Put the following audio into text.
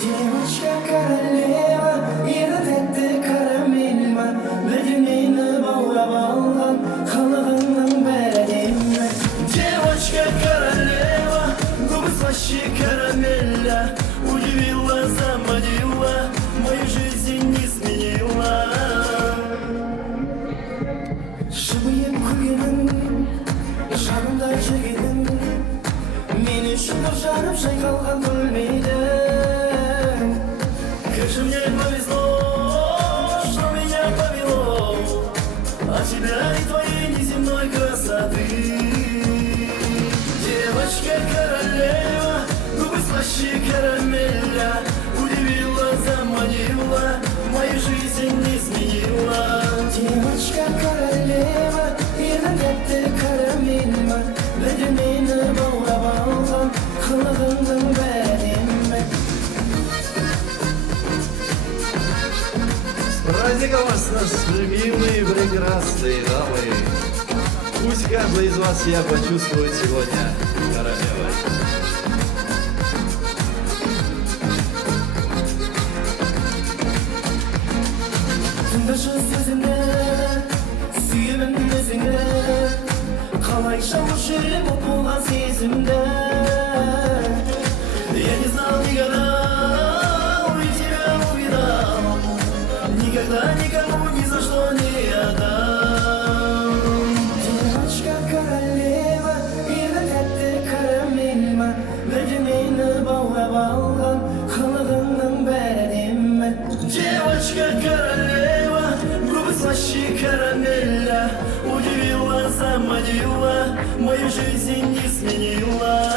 Девочка королева, ерітетті карамельма, бәденені баурап алған, қылығыңның бәрі демі. Девочка королева, губы слаще карамеля, удивила, заманила, мою жизнь не изменила. Жымиып күлгенің, жанымда жүргенің, мен үшін нұр жарып жайқалған бөлмейді. Как же мне повезло, что меня повело от тебя и твоей неземной красоты. Девочка королева, губы слаще карамеля, удивила, заманила, мою жизнь не изменила. Девочка королева, ерітетті карамельма, бәденені баурап алған, қылығыңның бәрі демі. С праздником вас, наши любимые прекрасные дамы! Пусть каждый из вас себя почувствует сегодня королевой. Тыңдашы сөзімді, сүйемін өзіңді, қалайша өшіріп от болған сезімді. Я не знал никогда, и тебя увидал, никогда никому ни за что не отдам. Девочка королева, ерітетті карамельма, бәденені баурап алған, қылығыңның бәрі демі. Девочка королева, губы слаще карамеля, удивила, заманила, мою жизнь не изменила.